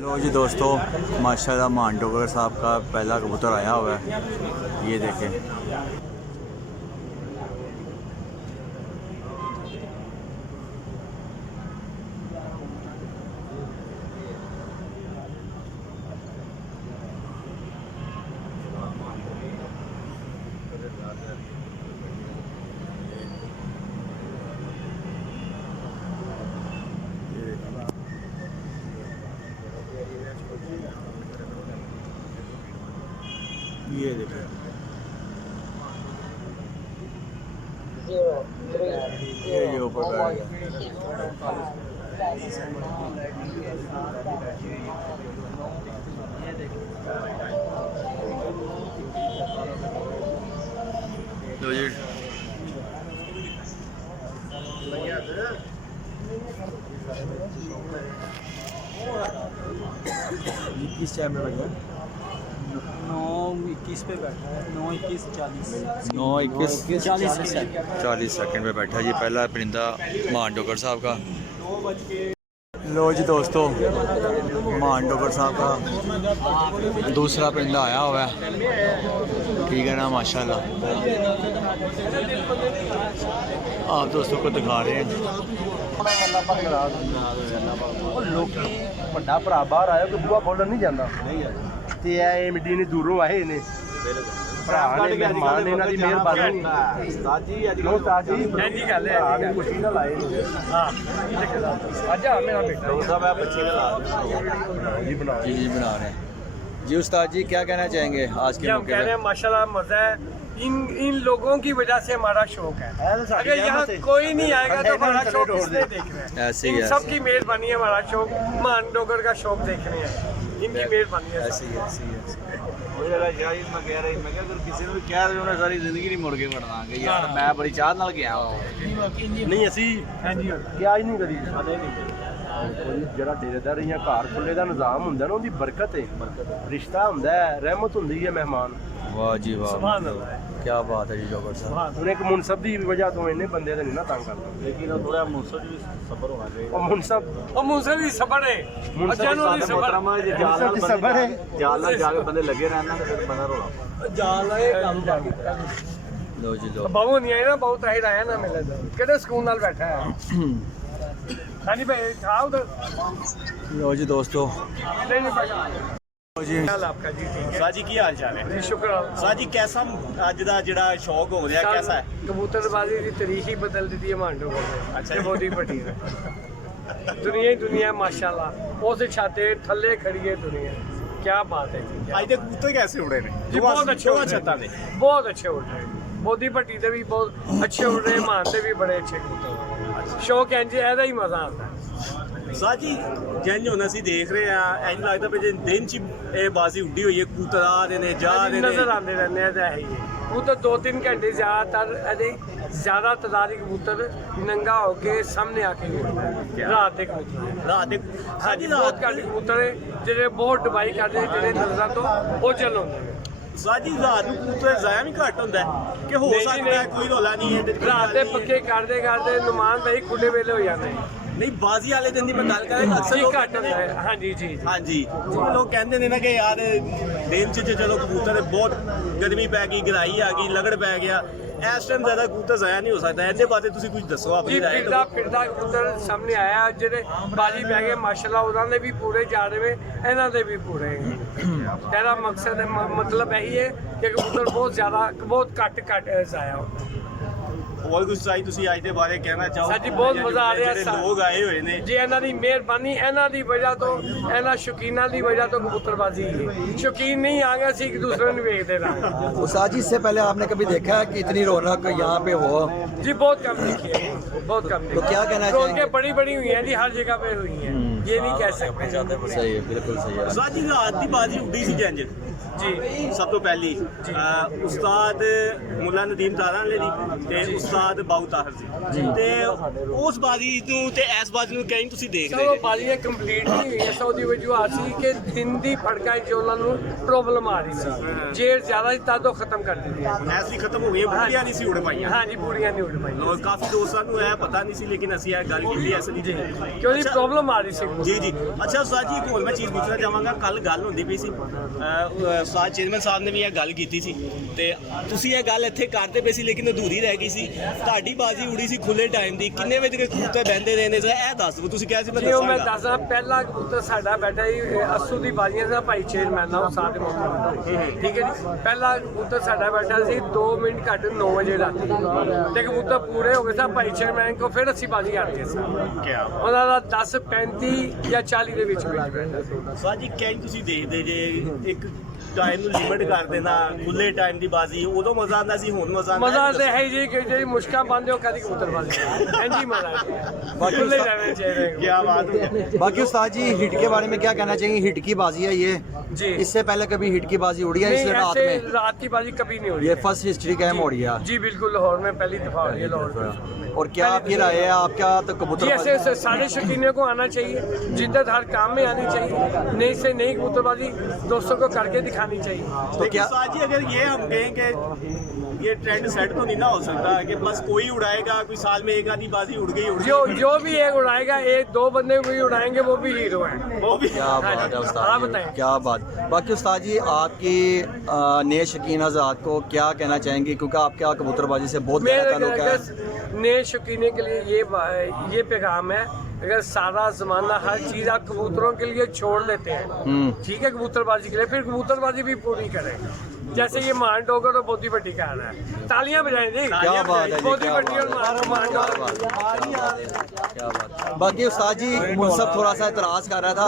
लो जी दोस्तों, माशाल्लाह मान डोगर साहब का पहला कबूतर आया हुआ है। ये देखें, ये देखें, ये ऊपर बैठ गया। लो जी, किस टाइम में बैठा? 9:21 पे बैठा है। 9:21 40 सेकंड पे बैठा जी पहला परिंदा मान डोगर साहब का। लो जी दोस्तों, मान डोगर साहब का दूसरा परिंदा आया हुआ है। ठीक है ना, माशाल्लाह। आप दोस्तों को दिखा रहे हैं। ਵੱਡਾ ਭਰਾ ਬਾਹਰ ਆਇਆ ਕੋਈ ਬੂਆ ਖੋਲਣ ਨਹੀਂ ਜਾਂਦਾ ਤੇ ਇਹ ਮਿੱਡੀ ਨੇ ਦੂਰੋਂ ਆਏ ਨੇ ਭਰਾ ਨੇ ਮਹਿਮਾਨ ਨੇ ਇਹਨਾਂ ਦੀ ਮਿਹਰਬਾਨੀ ਉਸਤਾਦ ਜੀ ਅੱਜ ਜੀ ਗੱਲ ਹੈ ਖੁਸ਼ੀ ਨਾਲ ਆਏ ਨੇ ਹਾਂ ਅੱਜ ਆ ਮੇਰਾ ਬੇਟਾ ਉਹਦਾ ਮੈਂ ਬੱਚੇ ਨਾਲ ਆ ਜੀ ਬਣਾ जी बना रहे हैं जी। उस्ताद जी क्या कहना चाहेंगे आज के हम मौके कह रहे पे? हैं माशाल्लाह मजा है। इन लोगों की वजह से हमारा शौक है। अगर यहाँ कोई नहीं आएगा तो हमारा शौक किसने देखना है? ऐसे ही इन है, सब की मेहरबानी है। हमारा शौक मान डोगर का शौक देखने है, इनकी मेहरबानी है। ऐसे ही ऐसे ही ऐसे ही। ਮੈਂ ਕਹਿ ਰਿਹਾ ਮੈਂ ਕਿਹਾ ਅਗਰ ਕਿਸੇ ਨੂੰ ਵੀ ਕਹਿ ਰਹੇ ਉਹਨੇ ਸਾਰੀ ਜ਼ਿੰਦਗੀ ਨਹੀਂ ਮੁੜ ਕੇ ਵੜਨਾ ਕਿ ਯਾਰ ਮੈਂ ਬੜੀ ਚਾਹ ਨਾਲ ਗਿਆ ਨਹੀਂ ਅਸੀਂ ਕਿਹਾ ਹੀ ਨਹੀਂ ਕਦੀ ਜਿਹੜਾ ਡੇਰੇਦਾਰ ਜਾਂ ਘਰ ਖੁੱਲੇ ਦਾ ਨਿਜ਼ਾਮ ਹੁੰਦਾ ਨਾ, ਉਹਦੀ ਬਰਕਤ ਹੈ, ਰਿਸ਼ਤਾ ਹੁੰਦਾ ਹੈ, ਰਹਿਮਤ ਹੁੰਦੀ ਹੈ ਮਹਿਮਾਨ। वाह जी वाह, सुभान अल्लाह। क्या बात है जी डोगर साहब। ਹੁਣ ਇੱਕ ਮੁਨਸਬ ਦੀ ਵਜ੍ਹਾ ਤੋਂ ਇੰਨੇ ਬੰਦੇ ਦਾ ਨਹੀਂ ਨਾ ਤੰਗ ਕਰਦਾ ਲੇਕਿਨ ਉਹ ਥੋੜਾ ਮੁਨਸਬ ਵੀ ਸਬਰ ਹੋਣਾ ਚਾਹੀਦਾ ਉਹ ਮੁਨਸਬ और मुझसे भी सबर है, और जानवर भी सबर है। ਜੇ ਜਾਲ ਨਾਲ ਸਬਰ ਹੈ। ਜਾਲ ਨਾਲ ਜਾ ਕੇ ਬੰਦੇ ਲੱਗੇ ਰਹਿਣਾ ਤੇ ਫਿਰ ਬੰਦਾ ਰੋਲਾ जाल है काम जाके लो जी लो। बहु नहीं आई ना, बहुत ताहिर आया ना मिले तो कितने सुकून नाल बैठा है। हाँ जी भाई था उधर लो जी दोस्तों, नहीं बैठा लो जी हाल आपका जी ठीक है ਸਾਹ ਜੀ ਕੀ ਹਾਲ ਚਾਲ ਹੈ जी शुक्र ਸਾਹ ਜੀ ਕੈਸਾ ਅੱਜ ਦਾ ਜਿਹੜਾ ਸ਼ੌਕ ਹੋ ਰਿਹਾ ਕੈਸਾ ਹੈ कबूतरबाजी की तारीख ही बदल दी थी मांडो को। अच्छा। ये बहुत ही बड़ी है दुनिया ही दुनिया माशाल्लाह। उस छाते थल्ले खड़ी है दुनिया। क्या बात है जी, क्या ਅੱਜ ਦੇ ਕਬੂਤਰ ਕੈਸੇ ਉੜੇ ਨੇ जी बहुत अच्छे उड़ ਛੱਤਾਂ रहे ਦੇ हैं, बहुत अच्छे उड़ रहे हैं। बोधी भट्टी दे भी बहुत अच्छे उड़ रहे हैं, मान दे भी बड़े अच्छे कबूतर। शौक इंज ऐदा ही मजा आता है। ਸਾਹ ਜੀ ਜਿੰਜ ਹੁਣ ਅਸੀਂ ਦੇਖ ਰਹੇ ਆ ਇੰਜ ਲੱਗਦਾ ਵੀ ਜੇ ਦਿਨ ਚ ਇਹ ਬਾਜ਼ੀ ਉੱਡੀ ਹੋਈ ਹੈ ਕਬੂਤਰ ਆ ਰਹੇ ਨੇ ਜਾ ਰਹੇ नजर ਨੇ आते रहने हैं है ही कबूतर 2-3 घंटे ज्यादातर ज्यादा तादाद कबूतर नंगा होके सामने आके गिरता है। रात के कबूतर ਰਾਤ ਦੇ हाँ जी बहुत घट कबूतर है ਜਿਹੜੇ ਬਹੁਤ ਡਬਾਈ ਕਰਦੇ ਜਿਹੜੇ ਨਜ਼ਰਾਂ ਤੋਂ ਉਹ ਚੱਲ ਹੁੰਦੇ ਨੇ। ਸਾਹ ਜੀ ਰਾਤ ਨੂੰ ਕਬੂਤਰ ਜ਼ਾਇਆ ਵੀ ਘੱਟ ਹੁੰਦਾ ਹੈ ਕਿ ਹੋ ਨਹੀਂ ਜੀ, ਸਕਦਾ ਹੈ ਨਹੀਂ। ਕੋਈ ਰੌਲਾ ਨਹੀਂ ਹੈ ਰਾਤ ਦੇ ਪੱਕੇ ਕਰਦੇ ਕਰਦੇ ਨੁਮਾਨ ਭਾਈ ਖੁੱਲੇ ਵੇਲੇ ਹੋ ਜਾਂਦੇ ਨਹੀਂ ਬਾਜ਼ੀ ਵਾਲੇ ਦਿਨ ਦੀ ਮੈਂ ਗੱਲ ਕਰਾਂ ਅਕਸਰ ਜੀ ਲੋਕ ਘੱਟ ਹੁੰਦਾ ਹੈ। ਹਾਂਜੀ ਜੀ ਹਾਂਜੀ ਜਿਵੇਂ ਲੋਕ ਕਹਿੰਦੇ ਨੇ ਨਾ ਕਿ ਯਾਰ ਦਿਨ ਚ ਚਲੋ ਕਬੂਤਰ ਬਹੁਤ ਗਰਮੀ ਪੈ ਗਈ ਗਰਾਈ ਆ ਗਈ ਲਗੜ ਪੈ ਗਿਆ ਇਸ ਟਾਈਮ ਜ਼ਿਆਦਾ ਕਬੂਤਰ ਜ਼ਾਇਆ ਨਹੀਂ ਹੋ ਸਕਦਾ ਇਹਦੇ ਬਾਰੇ ਤੁਸੀਂ ਕੁਝ ਦੱਸੋ ਆਪਣੀ ਜੀ ਰਾਏ ਫਿਰਦਾ ਕਬੂਤਰ ਸਾਹਮਣੇ ਆਇਆ ਜਿਹੜੇ ਬਾਜੀ ਪੈ ਗਏ ਮਾਸ਼ਾਅੱਲਾ ਉਹਨਾਂ ਦੇ ਵੀ ਪੂਰੇ ਜਾ ਰਹੇ ਇਹਨਾਂ ਦੇ ਵੀ ਪੂਰੇ। ਇਹਦਾ ਮਕਸਦ ਮਤਲਬ ਇਹੀ ਹੈ ਕਿ ਕਬੂਤਰ ਬਹੁਤ ਜ਼ਿਆਦਾ ਬਹੁਤ ਘੱਟ ਜ਼ਾਇਆ ਹੁੰਦਾ। ਹੋਰ ਕੁਝ ਚਾਹੀ ਤੁਸੀਂ ਅੱਜ ਦੇ ਬਾਰੇ ਕਹਿਣਾ ਚਾਹੋ ਸਾਡੀ ਬਹੁਤ ਮਜ਼ਾ ਆ ਰਿਹਾ ਜਿਹੜੇ ਲੋਕ ਆਏ ਹੋਏ ਨੇ ਜੀ ਇਹਨਾਂ ਦੀ ਮਿਹਰਬਾਨੀ, ਇਹਨਾਂ ਦੀ ਵਜ੍ਹਾ ਤੋਂ, ਇਹਨਾਂ ਸ਼ੌਕੀਨਾਂ ਦੀ ਵਜ੍ਹਾ ਤੋਂ ਕਬੂਤਰਬਾਜ਼ੀ ਹੈ। ਸ਼ੌਕੀਨ ਨਹੀਂ ਆ ਗਏ, ਅਸੀਂ ਇੱਕ ਦੂਸਰੇ ਨੂੰ ਵੇਖਦੇ ਰਹਾਂਗੇ। उस्ताद जी, इससे पहले आपने कभी देखा है कि इतनी रौनक यहाँ पे हो? जी बहुत कम देखी है, बहुत कम देखी। तो क्या कहना रौनकें चाहेंगे? बड़ी बड़ी हुई हैं जी, हर जगह पे हुई हैं, ये नहीं कह सकते। सही है, बिल्कुल सही है। ਸਾਜੀ ਰਾਤ ਦੀ ਬਾਜ਼ੀ ਉੱਡੀ ਸੀ ਜੰਜ ਜੀ। ਸਭ ਤੋਂ ਪਹਿਲੀ ਉਸਤਾਦ ਮੁੱਲਾ ਨਦੀਮ ਤਾਰਾਂ ਵਾਲੇ ਦੀ ਤੇ ਉਸਤਾਦ ਬਾਊ ਤਾਹਰ ਜੀ ਤੇ ਉਸ ਬਾਜੀ ਨੂੰ ਤੇ ਇਸ ਬਾਜੀ ਨੂੰ ਕहीं ਤੁਸੀਂ ਦੇਖਦੇ ਚਲੋ ਬਾਜ਼ੀਆਂ ਕੰਪਲੀਟ ਨਹੀਂ ਹੋਈਆਂ ਸੌਦੀ ਵਜੂਹ ਸੀ ਕਿ ਦਿਨ ਦੀ ਫੜਕਾਂ 'ਚ ਉਹਨਾਂ ਨੂੰ ਪ੍ਰੋਬਲਮ ਆ ਰਹੀ ਸੀ ਜੇ ਜ਼ਿਆਦਾ ਤਾਂ ਤੋਂ ਖਤਮ ਕਰ ਦਿੱਤੀ ਐਸੀ ਖਤਮ ਹੋ ਗਈ ਬੁੜੀਆਂ ਨਹੀਂ ਸੀ ਉੜ ਪਾਈਆਂ ਹਾਂਜੀ ਪੂਰੀਆਂ ਨਹੀਂ ਉੱਡ ਪਾਈਆਂ ਲੋਕ ਕਾਫੀ ਦੋਸਤਾਂ ਨੂੰ ਇਹ ਪਤਾ ਨਹੀਂ ਸੀ ਲੇਕਿਨ ਅਸੀਂ ਇਹ ਗੱਲ ਕੀਤੀ ਐਸੀ ਨਹੀਂ ਕਿਉਂ ਦੀ ਪ੍ਰੋਬਲਮ ਆ ਰਹੀ ਸੀ ਜੀ ਜੀ ਅੱਛਾ ਉਸਤਾਦ ਜੀ ਇੱਕ ਹੋਰ ਮੈਂ ਚੀਜ਼ ਪੁੱਛਣਾ ਚਾਹਾਂਗਾ ਕੱਲ ਗੱਲ ਹੁੰਦੀ ਪਈ ਸੀ ਉਸਤਾਦ ਚੇਅਰਮੈਨ ਸਾਹਿਬ ਨੇ ਵੀ ਇਹ ਗੱਲ ਕੀਤੀ ਸੀ ਤੇ ਤੁਸੀਂ ਇਹ ਗੱਲ ਇੱਥੇ ਕਰਦੇ ਪਏ ਸੀ ਲੇਕਿਨ ਅਧੂਰੀ ਰਹਿ ਗਈ ਸੀ ਤੁਹਾਡੀ ਬਾਜੀ ਉੜੀ ਸੀ ਖੁੱਲੇ ਟਾਈਮ ਦੀ ਕਿੰਨੇ ਵਜੇ ਤੱਕ ਕਬੂਤਰ ਬਹਿੰਦੇ ਰਹੇ ਨੇ ਇਹ ਦੱਸ ਦਿਓ ਤੁਸੀਂ ਕਿਹਾ ਸੀ ਮੈਂ ਜਿਉਂ ਮੈਂ ਦੱਸਾਂਗਾ ਦੱਸਦਾ ਪਹਿਲਾ ਕਬੂਤਰ ਸਾਡਾ ਬੈਠਾ ਸੀ ਅਸੂ ਦੀ ਬਾਜ਼ੀਆਂ ਦਾ ਭਾਈ ਚੇਅਰਮੈਨ ਨਾਲ ਸਾਥ ਮੋਹਤਰਮ ਠੀਕ ਹੈ ਜੀ ਪਹਿਲਾ ਕਬੂਤਰ ਸਾਡਾ ਬੈਠਾ ਸੀ 2 ਮਿੰਟ ਘੱਟ 9 ਵਜੇ ਰਾਤੀ ਤੇ ਕਬੂਤਰ ਪੂਰੇ ਹੋ ਗਏ ਸਾ ਭਾਈ ਚੇਅਰਮੈਨ ਕੋ ਫਿਰ ਅਸੀਂ ਬਾਜ਼ੀ ਕਰਦੇ ਸੀ ਉਹਨਾਂ ਦਾ 10:35 ਜਾਂ 40 ਦੇ ਵਿੱਚ ਬੈਠਾ ਸੀ ਉਸਤਾਦ ਜੀ ਕहीं ਤੁਸੀਂ ਦੇਖਦੇ ਜੇ ਇੱਕ ਟਾਈਮ ਨੂੰ ਲਿਮਿਟ ਕਰ ਦੇਣਾ ਖੁੱਲੇ ਟਾਈਮ ਦੀ ਬਾਜ਼ੀ ਉਦੋਂ ਮਜ਼ਾ ਆਉਂਦਾ ਸੀ ਹੁਣ ਮਜ਼ਾ ਆਉਂਦਾ ਮਜ਼ਾ ਤੇ ਹੈ ਜੀ ਕਿ ਜਿਹੜੀ ਮੁਸ਼ਕਾਂ ਬੰਦੇ ਹੋ ਕਦੀ ਕਬੂਤਰ ਬਾਜ਼ੀ ਹਾਂਜੀ ਮਜ਼ਾ ਖੁੱਲੇ ਰਹਿਣੇ ਚਾਹੀਦੇ क्या बात है बाकी उस्ताद जी हिट के बारे में क्या कहना चाहेंगे? हिट की बाजी है ये जी इससे पहले कभी हिट की बाजी उड़ी है इस नहीं रात ऐसे में? रात की बाजी कभी नहीं हो रही ये फर्स्ट हिस्ट्री का है उड़ी है जी बिल्कुल लाहौर में पहली दफा हो रही है लाहौर में और क्या आपकी राय है आपका तो जी कबूतर ऐसे सारे शौकीनों को आना चाहिए जिद्दत हर काम में आनी चाहिए नई से नई कबूतरबाजी दोस्तों को करके दिखानी चाहिए तो क्या उस्ताद जी अगर ये हम कहें कि ये ट्रेंड सेट तो नहीं ना हो सकता कि बस कोई उड़ाएगा कोई साल में एक आधी बाजी उड़ गई जो भी एक उड़ाएगा एक 2 बंदे भी उड़ाएंगे वो भी हीरो हैं वो भी क्या बात है आप उस्ताद जी, बताएं। क्या बात बाकी उस्ताद जी आपकी नए शकीन हज़रात को क्या कहना चाहेंगे क्योंकि आपका कबूतरबाजी से बहुत मेरे गहरा ताल्लुक है नए शौकीने के लिए ये पैगाम है अगर सारा जमाना हर चीज आप कबूतरों के लिए छोड़ देते हैं ठीक है कबूतरबाजी के लिए फिर कबूतरबाजी भी पूरी करें जैसे ये मान डोगर और बोधी भट्टी का है तालियां बजाएं जी क्या बात है जी, बोधी क्या भट्टी और मान डोगर क्या बात बाकी उस्ताद जी मुनसब थोड़ा सा एतराज़ कर रहा था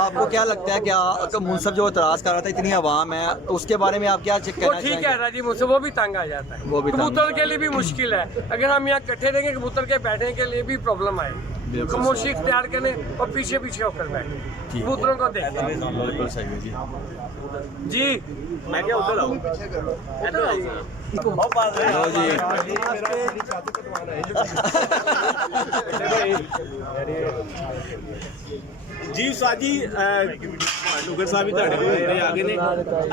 आपको क्या लगता है क्या तो मुनसब जो एतराज़ कर रहा था इतनी आवाम है तो उसके बारे में आप क्या वो कहना ठीक चाहेंगे? है राजी मुझसे वो भी तंग आ जाता है वो भी तंग। कबूतर के लिए भी मुश्किल है अगर हम यहाँ इकट्ठे रहेंगे कबूतर के बैठने के लिए भी प्रॉब्लम आएगी बिल्कुल खामोशी इख्तियार करें और पीछे पीछे होकर बैठे कबूतरों को देखें बिल्कुल सही है जी जी मैं क्या उधर आऊँ इधर आऊँ लो जी ਜੀ ਉਸਤਾਦ ਜੀ ਡੁਗਰ ਸਾਹਿਬ ਵੀ ਤੁਹਾਡੇ ਕੋਲ ਜਿਹੜੇ ਆ ਗਏ ਨੇ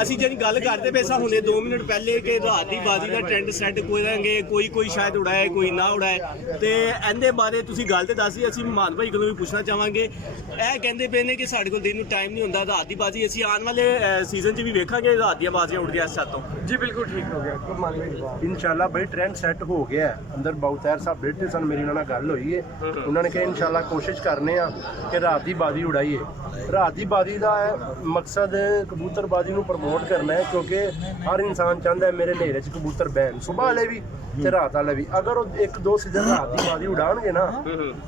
ਅਸੀਂ ਜਿਹੜੀ ਗੱਲ ਕਰਦੇ ਪਏ ਸਾਂ ਹੁਣੇ 2 ਮਿੰਟ ਪਹਿਲੇ ਕਿ ਰਾਤ ਦੀ ਬਾਜ਼ੀ ਦਾ ਟ੍ਰੈਂਡ ਸੈੱਟ ਕਰਾਂਗੇ ਕੋਈ ਸ਼ਾਇਦ ਉਡਾਏ ਕੋਈ ਨਾ ਉਡਾਏ ਤੇ ਇਹਦੇ ਬਾਰੇ ਤੁਸੀਂ ਗੱਲ ਤੇ ਦੱਸੀ ਅਸੀਂ ਮਾਨ ਭਾਈ ਕੋਲੋਂ ਵੀ ਪੁੱਛਣਾ ਚਾਹਾਂਗੇ ਇਹ ਕਹਿੰਦੇ ਪਏ ਨੇ ਕਿ ਸਾਡੇ ਕੋਲ ਦਿਨ ਨੂੰ ਟਾਈਮ ਨਹੀਂ ਹੁੰਦਾ ਰਾਤ ਦੀ ਬਾਜ਼ੀ ਅਸੀਂ ਆਉਣ ਵਾਲੇ ਸੀਜ਼ਨ 'ਚ ਵੀ ਵੇਖਾਂਗੇ ਰਾਤ ਦੀਆਂ ਬਾਜ਼ੀਆਂ ਉੱਡਦੀਆਂ ਇਸ ਛੱਤ ਤੋਂ जी बिल्कुल ठीक हो गया कमाल ਇਨਸ਼ਾਅੱਲਾ ਬਈ ਟ੍ਰੈਂਡ ਸੈੱਟ ਹੋ ਗਿਆ ਹੈ। ਅੰਦਰ ਬਾਉਤੈਰ ਸਾਹਿਬ ਬੈਠੇ ਸਨ ਮੇਰੀ ਉਹਨਾਂ ਨਾਲ ਗੱਲ ਹੋਈ ਹੈ ਉਹਨਾਂ ਨੇ ਕਿਹਾ ਇਨਸ਼ਾਅੱਲਾ ਕੋਸ਼ਿਸ਼ ਕਰਨੇ ਆ ਕਿ ਰਾਤ ਦੀ ਬਾਜ਼ੀ ਉਡਾਈਏ ਰਾਤ ਦੀ ਬਾਜ਼ੀ ਦਾ ਮਕਸਦ ਕਬੂਤਰਬਾਜ਼ੀ ਨੂੰ ਪ੍ਰਮੋਟ ਕਰਨਾ ਹੈ ਕਿਉਂਕਿ ਹਰ ਇਨਸਾਨ ਚਾਹੁੰਦਾ ਹੈ ਮੇਰੇ ਹਨੇਰੇ 'ਚ ਕਬੂਤਰ ਬਹਿਣ ਸੁਬਾਹ ਵਾਲੇ ਵੀ ਤੇ ਰਾਤ ਵਾਲੇ ਵੀ ਅਗਰ ਉਹ 1-2 ਸੀਜ਼ਨ ਰਾਤ ਦੀ ਬਾਜ਼ੀ ਉਡਾਣਗੇ ਨਾ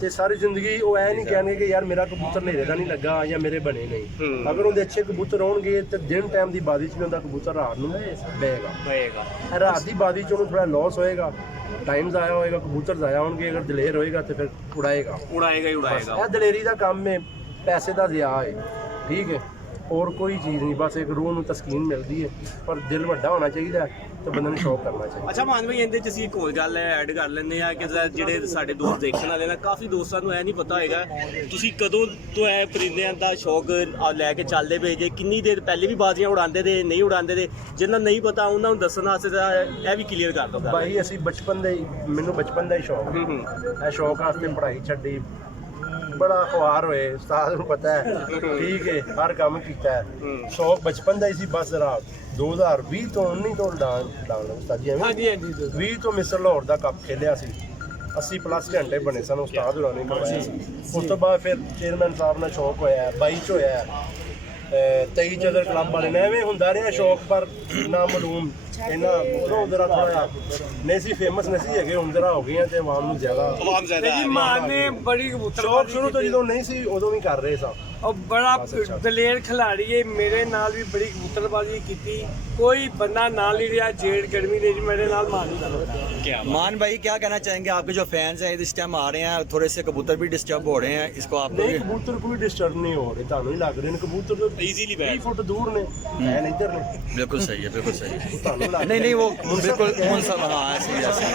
ਤੇ ਸਾਰੀ ਜ਼ਿੰਦਗੀ ਉਹ ਐ ਨਹੀਂ ਕਹਿਣਗੇ ਕਿ ਯਾਰ ਮੇਰਾ ਕਬੂਤਰ ਹਨੇਰੇ ਦਾ ਨਹੀਂ ਲੱਗਾ ਜਾਂ ਮੇਰੇ ਬਣੇ ਨਹੀਂ ਅਗਰ ਉਹਦੇ ਅੱਛੇ ਕਬੂਤਰ ਹੋਣਗੇ ਤੇ ਦਿਨ ਟਾਈਮ ਦੀ ਬਾਜ਼ੀ 'ਚ ਵੀ ਉਹਦਾ ਕਬੂਤਰ ਰਾਤ ਨੂੰ ਬਹੇਗਾ ਰਾਤ ਦੀ ਬਾਜ਼ੀ 'ਚ ਉਹਨੂੰ ਥੋੜਾ ਲਾਸ ਹੋਏਗਾ ਟਾਈਮ ਜ਼ਾਇਆ ਹੋਏਗਾ ਕਬੂਤਰ ਜ਼ਾਇਆ ਹੋਣਗੇ ਅਗਰ ਦਲੇਰ ਹੋਏਗਾ ਤੇ ਫਿਰ ਉਡਾਏਗਾ ਹੀ ਉਡਾਏਗਾ ਇਹ ਦਲੇਰੀ ਦਾ ਕੰਮ ਹੈ ਪੈਸੇ ਦਾ ਜ਼ਿਆ ਹੈ ਠੀਕ ਹੈ ਹੋਰ ਕੋਈ ਚੀਜ਼ ਨਹੀਂ ਬਸ ਇੱਕ ਰੂਹ ਨੂੰ ਤਸਕੀਨ ਮਿਲਦੀ ਹੈ ਪਰ ਦਿਲ ਵੱਡਾ ਹੋਣਾ ਚਾਹੀਦਾ ਤੇ ਬੰਦੇ ਨੂੰ ਸ਼ੌਕ ਕਰਨਾ ਚਾਹੀਦਾ ਅੱਛਾ ਮਾਨ ਭਾਈ ਇਹਦੇ 'ਚ ਅਸੀਂ ਇੱਕ ਹੋਰ ਗੱਲ ਐਡ ਕਰ ਲੈਂਦੇ ਆ ਕਿ ਜਿਹੜੇ ਸਾਡੇ ਦੋਸਤ ਦੇਖਣ ਵਾਲੇ ਨੇ ਕਾਫੀ ਦੋਸਤਾਂ ਨੂੰ ਇਹ ਨਹੀਂ ਪਤਾ ਹੋਏਗਾ ਤੁਸੀਂ ਕਦੋਂ ਤੋਂ ਇਹ ਪਰਿੰਦਿਆਂ ਦਾ ਸ਼ੌਕ ਲੈ ਕੇ ਚੱਲਦੇ ਪਏ ਜੇ ਕਿੰਨੀ ਦੇਰ ਪਹਿਲੇ ਵੀ ਬਾਜ਼ੀਆਂ ਉਡਾਉਂਦੇ ਤੇ ਨਹੀਂ ਉਡਾਉਂਦੇ ਤੇ ਜਿਹਨਾਂ ਨਹੀਂ ਪਤਾ ਉਹਨਾਂ ਨੂੰ ਦੱਸਣ ਵਾਸਤੇ ਤਾਂ ਇਹ ਵੀ ਕਲੀਅਰ ਕਰ ਦੋ ਭਾਈ ਅਸੀਂ ਬਚਪਨ ਦਾ ਹੀ ਮੈਨੂੰ ਬਚਪਨ ਦਾ ਹੀ ਸ਼ੌਕ ਇਹ ਸ਼ੌਕ ਵਾਸਤੇ ਪੜ੍ਹਾਈ ਛੱਡੀ ਬੜਾ ਖੁਆਰ ਹੋਏ ਉਸਤਾਦ ਨੂੰ ਪਤਾ ਹੈ ਠੀਕ ਹੈ ਹਰ ਕੰਮ ਕੀਤਾ ਹੈ ਸ਼ੌਕ ਬਚਪਨ ਦਾ ਹੀ ਸੀ ਬਸ ਰਾਤ 2020 ਤੋਂ 19 ਤੋਂ ਡਾਂਗ ਉਸਤਾਦ ਜੀ हाँ ਐਵੇਂ जी हाँ जी 20 ਤੋਂ ਮਿਸਰ ਲਾਹੌਰ ਦਾ ਕੱਪ ਖੇਲਿਆ ਸੀ 80 ਪਲੱਸ ਘੰਟੇ ਬਣੇ ਸਨ ਉਸਤਾਦ ਹੋਰਾਂ ਨੇ ਕਰਵਾਇਆ ਸੀ ਉਸ ਤੋਂ ਬਾਅਦ ਫਿਰ ਚੇਅਰਮੈਨ ਸਾਹਿਬ ਨਾਲ ਸ਼ੌਕ ਹੋਇਆ 22 ਚ ਹੋਇਆ 23 ਚ ਅਦਰ ਕਲੱਬ ਵਾਲੇ ਨੇ ਐਵੇਂ ਹੁੰਦਾ ਰਿਹਾ ਸ਼ੌਕ ਪਰ ਨਾ ਮਾਲੂਮ ਇਹਨਾਂ ਉਧਰੋਂ ਜ਼ਰਾ ਥੋੜਾ ਨਹੀਂ ਸੀ ਫੇਮਸ ਨਹੀਂ ਸੀ ਹੈਗੇ, ਹੁਣ ਜ਼ਰਾ ਹੋ ਗਏ ਆ ਤੇ ਆਵਾਮ ਨੂੰ ਜ਼ਿਆਦਾ ਆਵਾਮ ਜ਼ਿਆਦਾ ਜੀ ਮਾਨ ਨੇ ਬੜੀ ਕਬੂਤਰ ਸ਼ੌਕ ਸ਼ੁਰੂ ਤੋਂ ਜਦੋਂ ਨਹੀਂ ਸੀ ਉਦੋਂ ਵੀ ਕਰ ਰਹੇ ਸਾਂ। ਉਹ ਬੜਾ ਦਲੇਰ ਖਿਲਾੜੀ ਹੈ, ਮੇਰੇ ਨਾਲ ਵੀ ਬੜੀ ਕਬੂਤਰਬਾਜ਼ੀ ਕੀਤੀ, ਕੋਈ ਬੰਦਾ ਨਾਲ नहीं ਰਿਹਾ जेठ गर्मी ने जी मेरे नाल मान क्या मान भाई क्या कहना चाहेंगे, आपके जो फैंस हैं इस टाइम आ रहे हैं, थोड़े से कबूतर भी डिस्टर्ब हो रहे हैं, इसको आप ਨਹੀਂ ਕਬੂਤਰ ਕੋਈ ਡਿਸਟਰਬ ਨਹੀਂ ਹੋ ਰਹੇ, ਤੁਹਾਨੂੰ ਹੀ ਲੱਗ ਰਹੇ ਨੇ ਕਬੂਤਰ ਤੋਂ Easily 20 बैठ ਫੁੱਟ ਦੂਰ ਨੇ ਐਨ ਇੱਧਰ ਨੇ बिल्कुल सही है, बिल्कुल सही है। ਤੁਹਾਨੂੰ ਲੱਗ नहीं नहीं वो बिल्कुल मुनसब, हाँ ऐसे ही ऐसे ही।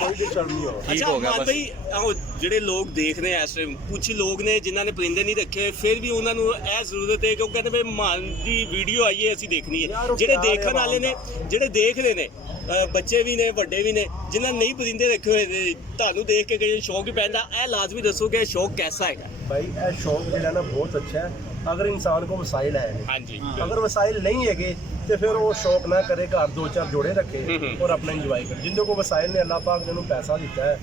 ਕੋਈ ਡਿਸਟਰਬ ਨਹੀਂ ਹੋ ਰਿਹਾ। ठीक ਅੱਛਾ हो गया ਮਾਨ बस। ਭਾਈ ਆਹੋ ਜਿਹੜੇ ਲੋਕ ਦੇਖ ਰਹੇ ਆ ਇਸ ਟਾਈਮ, ਕੁਝ ਲੋਕ ਨੇ ਜਿਨ੍ਹਾਂ ਨੇ ਪਰਿੰਦੇ ਨਹੀਂ ਰੱਖੇ, ਫਿਰ ਵੀ ਉਹਨਾਂ ਨੂੰ ਇਹ ਜ਼ਰੂਰਤ ਹੈ ਕਿ ਉਹ ਕਹਿੰਦੇ ਵੀ ਮਾਨ ਦੀ ਵੀਡੀਓ ਆਈ ਹੈ ਅਸੀਂ ਦੇਖਣੀ ਹੈ। ਜਿਹੜੇ ਦੇਖਣ ਵਾਲੇ ਨੇ, ਜਿਹੜੇ ਦੇਖ ਰਹੇ ਨੇ, ਬੱਚੇ ਵੀ ਨੇ ਵੱਡੇ ਵੀ ਨੇ, ਜਿਨ੍ਹਾਂ ਨੇ ਨਹੀਂ ਪਰਿੰਦੇ ਰੱਖੇ ਹੋਏ ਨੇ, ਤੁਹਾਨੂੰ ਦੇਖ ਕੇ ਕਈ ਸ਼ੌਕ ਵੀ ਪੈਂਦਾ। ਇਹ ਲਾਜ਼ਮੀ ਦੱਸੋ ਕਿ ਇਹ ਸ਼ੌਕ ਕੈਸਾ ਹੈਗਾ? भाई ये शौक जो है ना बहुत अच्छा है, अगर इंसान को वसाइल है, हाँ जी अगर वसाइल नहीं है तो फिर वो शौक ना करे, घर 2-4 जोड़े रखे और अपना इंजॉय करे। जिन को वसाइल ने अल्लाह पाक ने पैसा दिता है,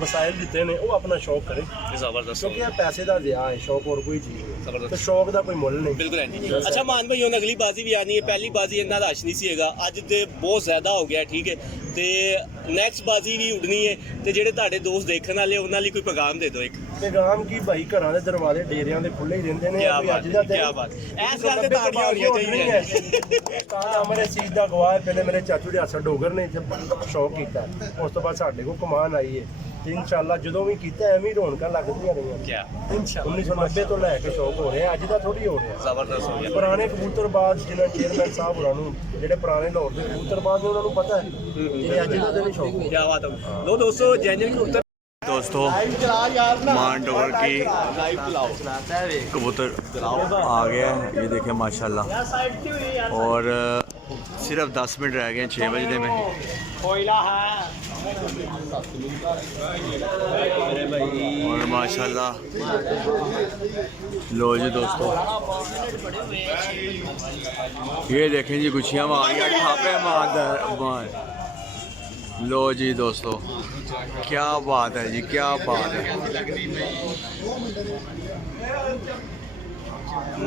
वसाइल दिते ने, वो अपना शौक करे, ਜ਼ਬਰਦਸਤ क्योंकि यह पैसे का ज़िया है, शौक और कोई चीज़ नहीं, ਜ਼ਬਰਦਸਤ तो शौक का कोई मुल नहीं। ਬਿਲਕੁਲ ਹੈ ਨਹੀਂ। ਅੱਛਾ ਮਾਨ ਭਾਈ ਹੁਣ ਅਗਲੀ ਬਾਜ਼ੀ ਵੀ ਆਣੀ ਹੈ, ਪਹਿਲੀ ਬਾਜ਼ੀ ਇੰਨਾ ਰਸ਼ ਨਹੀਂ ਸੀ ਹੈਗਾ, ਅੱਜ ਤੇ ਬਹੁਤ ਜ਼ਿਆਦਾ ਹੋ ਗਿਆ, ਠੀਕ ਹੈ, ਤੇ ਨੈਕਸਟ ਬਾਜ਼ੀ ਵੀ ਉੱਡਣੀ ਹੈ, ਤੇ ਜਿਹੜੇ ਤੁਹਾਡੇ ਦੋਸਤ ਦੇਖਣ ਵਾਲੇ ਉਹਨਾਂ ਲਈ ਕੋਈ ਪੈਗਾਮ ਦੇ ਦਿਓ ਇੱਕ। पैगाम की भाई घर के दरवाजे डेरिया के खुले ही रहते हैं। क्या बात है, क्या बात है। इस गल ते ताड़ियां होनियां चाहिए। मेरे चीज का गवाह है, पहले मेरे चाचू जी हासा डोगर ने इत्थे शौक किया, उस तो बाद साडे को कमान आई है, ਤੇ ਇਨਸ਼ਾਅੱਲਾ ਜਦੋਂ ਵੀ ਕੀਤਾ ਐਵੇਂ ਰੌਣਕਾਂ ਲੱਗਦੀਆਂ ਰਹੀਆਂ। क्या 1990 ਤੋਂ ਲੈ ਕੇ ਸ਼ੌਕ ਹੋ ਰਿਹਾ, ਅੱਜ ਦਾ ਥੋੜੀ ਹੋ ਰਿਹਾ। ਜ਼ਬਰਦਸਤ ਹੋ ਗਿਆ। ਪੁਰਾਣੇ ਕਬੂਤਰਬਾਜ਼ ਜਿਹਨਾਂ ਚੇਅਰਮੈਨ ਸਾਹਿਬ ਹੋਰਾਂ ਨੂੰ, ਜਿਹੜੇ ਪੁਰਾਣੇ ਲਾਹੌਰ ਦੇ ਕਬੂਤਰਬਾਜ਼ ਨੇ, ਉਹਨਾਂ ਨੂੰ ਪਤਾ ਹੈ ਇਹ ਅੱਜ ਦਾ ਦਿਨ ਸ਼ੌਕ क्या बात है। लो दोस्तों, जैन कबूतर दोस्तों मान डोगर की कबूतर आ गया है, ये देखें माशाल्लाह, और सिर्फ 10 मिनट रह गए हैं 6 बजने में। और माशाल्लाह लो जी दोस्तों, ये देखें जी गुच्छियाँ मार ठापे मार। लो जी दोस्तों, क्या बात है जी, क्या बात है।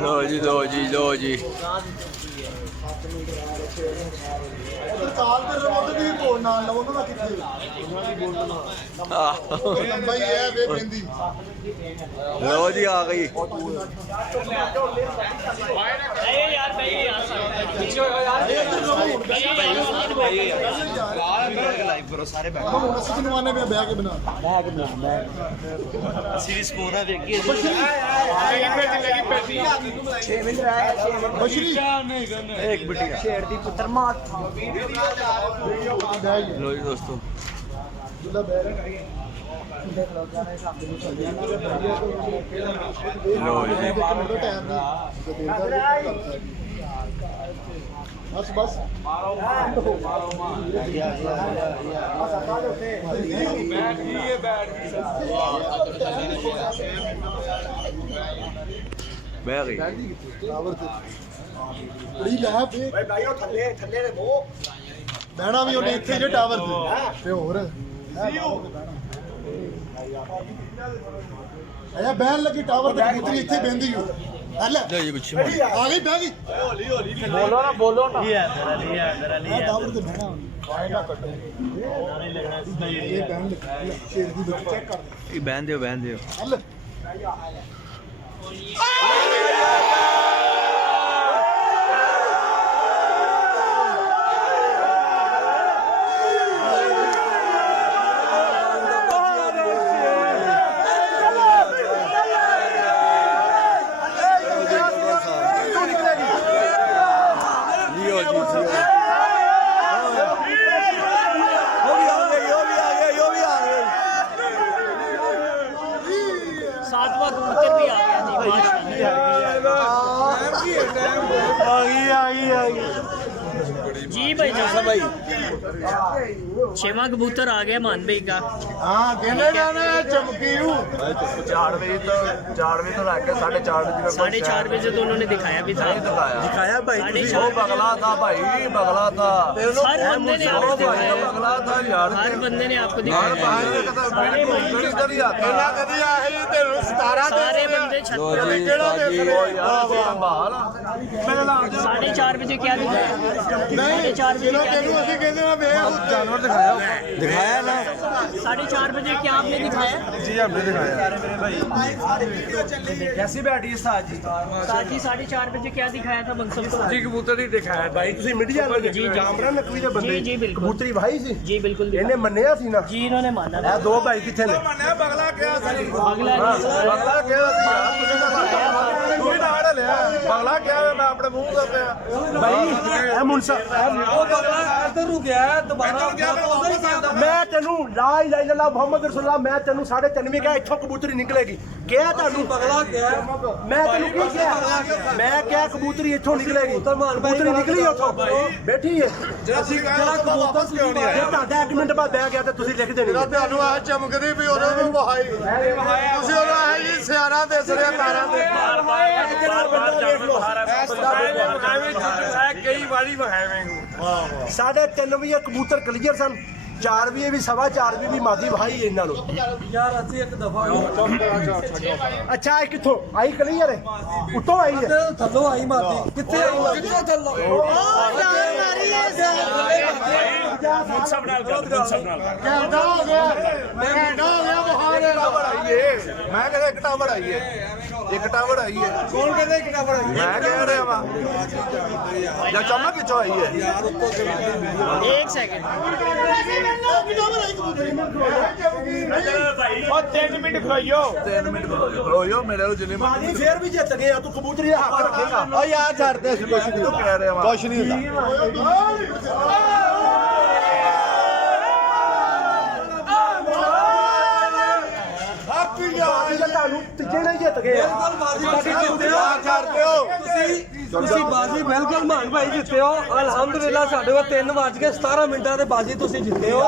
लो जी लो जी लो जी, लो जी आ गई। एक बिटिया लो जी दोस्तों, लो जी बस बस बह गई। बड़ी लहब बहना भी उन्हें इतने जो टावर से होर अया बहन लगी टावर ते कबूतरी इतने बहंदी हो हल लो जी कुछ आ गई बह गई बोलो ना ये टावर ते बहना ये बहन शेर दी बच्ची चेक कर बहन दो हल सातवां कबूतर भी आ गया जी। जी भाई भाई छेवां कबूतर आ गया मान भाई का। हाँ कहने जाने चमकी 4 बजे तो 4 बजे तो लग के 4:30 बजे 4:30 बजे तो उन्होंने दिखाया भी था। दिखाया भाई 4:30 बगला था भाई बगला था हर बंदे ने आपको दिखाया। बगला था यार हर बंदे ने आपको दिखाया। सारे बंदे छत पे बैठे। 4:30 बजे क्या दिखाया? 4:30 बजे क्या दिखाया? जानवर दिखाया ना 4:30 बजे क्या आपने दिखाया? जी हमने दिखाया कैसी बैठी है साथ जी 4:30 बजे क्या दिखाया था मंसूर को? ਜੀ ਕਬੂਤਰ ਹੀ ਦਿਖਾਇਆ ਭਾਈ ਤੁਸੀਂ ਮੀਡੀਆ ਵਾਲੇ ਜੀ, ਜੀ। ਜਾਮਰਾ ਨਕਲੀ ਦੇ ਬੰਦੇ ਜੀ, ਜੀ, ਬਿਲਕੁਲ। ਕਬੂਤਰੀ ਭਾਈ ਸੀ जी बिल्कुल ਇਹਨੇ ਮੰਨਿਆ ਸੀ ਨਾ जी इन्होंने माना ਇਹ ਦੋ ਭਾਈ ਕਿੱਥੇ ਨੇ ਬਗਲਾ ਕਿਹਾ ਸੀ अगला ਬਗਲਾ ਕਿਹਾ ਸੀ ਯਾਰ ਤੁਸੀਂ ਤਾਂ ਤੂੰ ਵੀ ਨਾਲ ਲਿਆ ਬਗਲਾ ਕਿਹਾ ਮੈਂ ਆਪਣੇ ਮੂੰਹ ਤੇ ਪਿਆ ਭਾਈ ਇਹ ਮੁਨਸਾ ਉਹ ਬਗਲਾ ਇੱਧਰ ਨੂੰ ਗਿਆ ਦੁਬਾਰਾ ਮੈਂ ਤੈਨੂੰ ਲਾ ਇਲਾਹਾ ਇਲੱਲਾਹ ਮੁਹੰਮਦ ਰਸੂਲullah ਮੈਂ ਤੈਨੂੰ 3:30 ਕਿਹਾ ਇੱਥੋਂ ਕਬੂਤਰੀ ਨਿਕਲੇਗੀ ਕਿਹਾ ਤੁਹਾਨੂੰ ਬਗਲਾ ਕਿਹਾ ਮੈਂ ਤੈਨੂੰ ਕੀ ਕਿਹਾ ਮੈਂ ਕਿਹਾ ਕਬੂਤਰੀ ਇੱਥੋਂ ਨਿਕਲੇਗੀ ਕਬੂਤਰੀ ਨਿਕਲੀ ਉੱਥੋਂ ਬੈਠੀ ਹੈ ਅਸੀਂ ਜਿਹੜਾ ਕਬੂਤਰ ਕਿਉਂ ਨਹੀਂ ਆਇਆ ਤੁਹਾਡਾ 1 ਮਿੰਟ ਬਾਅਦ ਬਹਿ ਗਿਆ ਤੇ ਤੁਸੀਂ ਲਿਖ ਦੇਣੀ ਤੁਹਾਨੂੰ ਆ ਚਮਕਦੀ ਵੀ ਉਦੋਂ ਵੀ ਵਹਾਈ ਤੁਸੀਂ ਉਦੋਂ ਆਏ ਜੀ ਸਿਆਰਾਂ ਦੇ ਸਿਰੇ ਤਾਰਾਂ ਦੇ ਕਈ ਵਾਰੀ ਵਿਖਾਏ 3:30 ਵਜੇ ਕਬੂਤਰ ਕਲੀਅਰ ਸਨ 4 ਵਜੇ ਵੀ 4:15 ਵੀ ਮਾਦੀ ਵਹਾਈ ਇਹਨਾਂ ਨੂੰ ਯਾਰ ਅਸੀਂ ਇੱਕ ਦਫਾ ਅੱਛਾ ਇਹ ਕਿੱਥੋਂ ਆਈ ਕਲੀਅਰ ਹੈ ਉੱਤੋਂ ਆਈ ਹੈ ਥੱਲੋਂ ਆਈ ਮਾਰਦੀ ਕਿੱਥੇ ਆਈ ਮਾਰਦੀ ਕਿੱਥੋਂ ਥੱਲੋਂ ਮੈਂ ਕਹਿੰਦਾ ਇੱਕ ਟਾਵਰ ਆਈ ਹੈ ਇੱਕ ਟਾਵਰ ਆਈ ਹੈ ਕੌਣ ਕਹਿੰਦਾ ਇੱਕ ਟਾਵਰ ਆਈ ਹੈ ਮੈਂ ਕਹਿ ਰਿਹਾ ਵਾ ਜਾਂ ਚਮਕ ਕਿੱਥੋਂ ਆਈ ਹੈ 1 सेकंड। ਉਹ 3 ਮਿੰਟ ਖੜੋ 3 ਮਿੰਟ ਖਲੋਇਓ ਮੇਰੇ ਨੂੰ ਜਿੰਨੀ ਮਾਦੀ ਫੇਰ ਵੀ ਜਿੱਤ ਗਏ ਆ ਤੂੰ ਕਬੂਤਰੀ ਦਾ ਹੱਕ ਰੱਖੇਗਾ ਓ ਯਾਰ ਛੱਡਦੇ ਅਸੀਂ ਕੁਛ ਨਹੀਂ ਕਹਿ ਰਹੇ ਵਾ ਕੁਛ ਨਹੀਂ ਹੁੰਦਾ ਤੁਹਾਨੂੰ ਜਿਹੜੇ ਜਿੱਤ ਗਏ ਆ ਛੱਡ ਦਿਓ ਤੁਸੀਂ ਬਾਜ਼ੀ ਬਿਲਕੁਲ ਮਾਨ ਭਾਈ ਜਿੱਤੇ ਹੋ ਅਲਹਮਦੁਲਿਲਾ ਸਾਡੇ ਕੋਲ 3:17 ਮਿੰਟਾਂ ਦੇ ਬਾਜ਼ੀ ਤੁਸੀਂ ਜਿੱਤੇ ਹੋ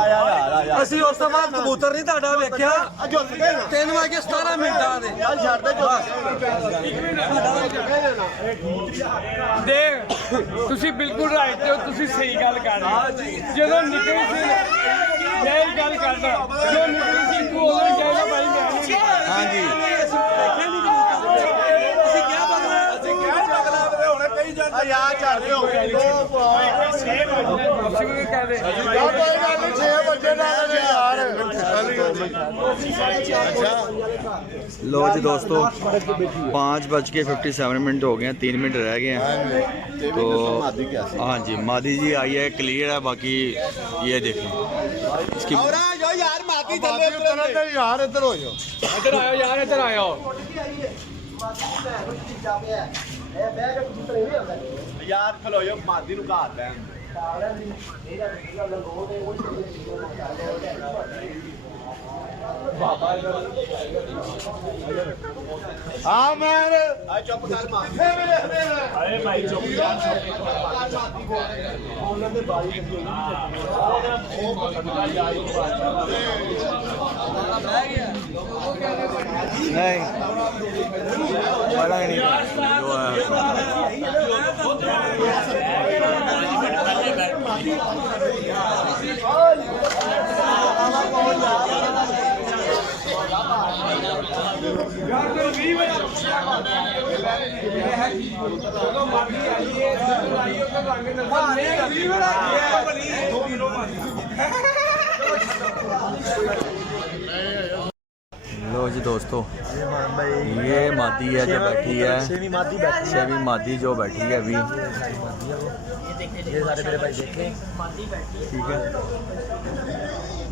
ਅਸੀਂ ਉਸ ਤੋਂ ਬਾਅਦ ਕਬੂਤਰ ਨਹੀਂ ਤੁਹਾਡਾ ਵੇਖਿਆ 3:17 ਮਿੰਟਾਂ ਦੇ ਛੱਡ ਦੇ ਦੇਖ ਤੁਸੀਂ ਬਿਲਕੁਲ ਰਾਈਟ ਤੇ ਹੋ ਤੁਸੀਂ ਸਹੀ ਗੱਲ ਕਰ ਰਹੇ ਹੋ ਜਦੋਂ ਨਿਕਲੀ ਸੀ ਮੈਂ ਇਹ ਗੱਲ ਕਰਦਾ ਜੋ ਨਿਕਲੀ ਸੀ ਤੂੰ ਉਦੋਂ ਹੀ ਜਾਏਗਾ ਭਾਈ ਮੈਂ ਨਹੀਂ ਹਾਂਜੀ ਯਾਰ ਛੱਡ ਦਿਓ ਸ਼ੁਰੂ ਕਰ ਦੇ ਕੋਈ ਗੱਲ ਨਹੀਂ 6 ਵਜੇ ਨਾਲ ਯਾਰ लो जी दोस्तों 5:57 हो गए हैं 3 मिनट रह गए हैं तो हाँ जी मादी जी आई है क्लियर है बाकी ये देखें इसकी यार माती थल्ले यार ਇੱਧਰ ਹੋ ਜਾਓ ਇੱਧਰ ਆਇਓ ਯਾਰ ਇੱਧਰ ਆਇਓ ਯਾਰ ਖਲੋਇਓ ਮਾਦੀ ਨੂੰ ਘਾਤ ਹੈ ਹਾਂ ਮੈਂ ਆ ਚੁੱਪ ਕਰ ਮਾਦੀ ਆਏ ਭਾਈ ਚੁੱਪ ਉਹਨਾਂ ਦੇ ਬਾਰੀ नहीं बड़ा नहीं जो लो जी दोस्तों ये मादी है जो बैठी है छेवी मादी जो बैठी है अभी ये सारे मेरे भाई देखे ठीक है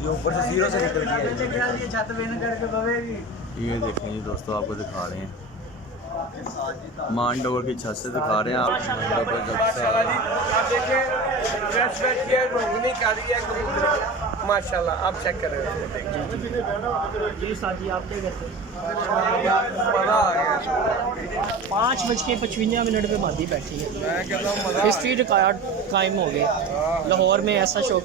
ये ऊपर से 0 से निकल गया ये छत बेन करके बवेगी ये देखें जी दोस्तों आपको दिखा रहे हैं मांडोर की छत से दिखा रहे हैं आप आप देखिए ड्रेस वेट की रोगनी कारी है कबूतर माशाल्लाह आप चेक कर रहे हो जी साजी आप क्या कहते मजा आ गया 5:55 पे मादी बैठी है। हिस्ट्री रिकॉर्ड कायम हो गए। लाहौर में ऐसा शौक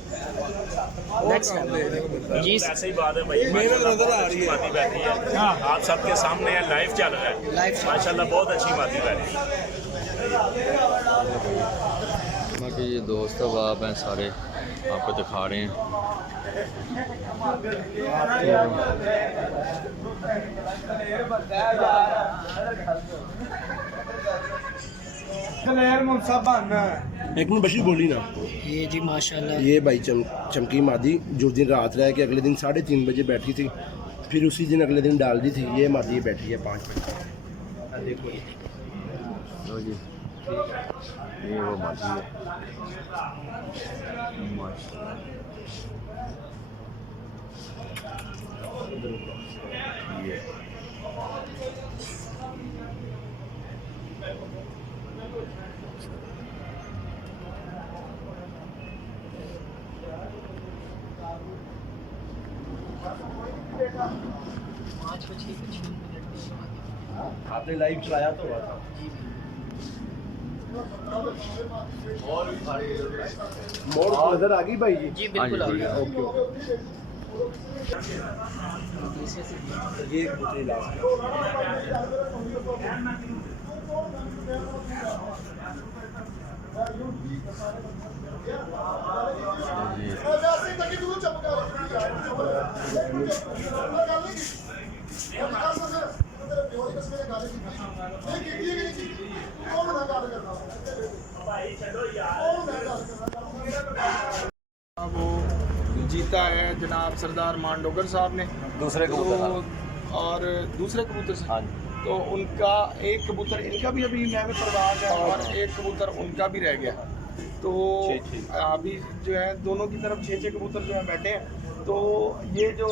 जी ऐसे ही बात है भाई, मेहनत नजर आ रही है। मादी बैठी है, आप सबके सामने है, लाइव चल रहा है, माशाल्लाह बहुत अच्छी मादी बैठी है। बाकी ये दोस्त अब हैं सारे आपको दिखा रहे हैं। एक मिनट बशीर बोली ना। ये जी माशाल्लाह ये भाई चमकी मादी जो दिन रात रह के अगले दिन 3:30 बजे बैठी थी, फिर उसी दिन अगले दिन डाल दी थी। ये मादी बैठी है 5 बजे। देखो लो जी, ये वो मादी है ये आपने लाइव चलाया तो हुआ था। मोड़ नजर आ गई भाई जी। जी बिल्कुल आ गया। Okay okay. ये एक दूसरी लास्ट वो जीता है जनाब सरदार मांडोगर साहब ने दूसरे और दूसरे कबूतर से तो उनका एक कबूतर इनका भी अभी महवे परवाज है और एक कबूतर उनका भी रह गया। तो अभी जो है दोनों की तरफ 6 कबूतर जो है बैठे हैं। तो ये जो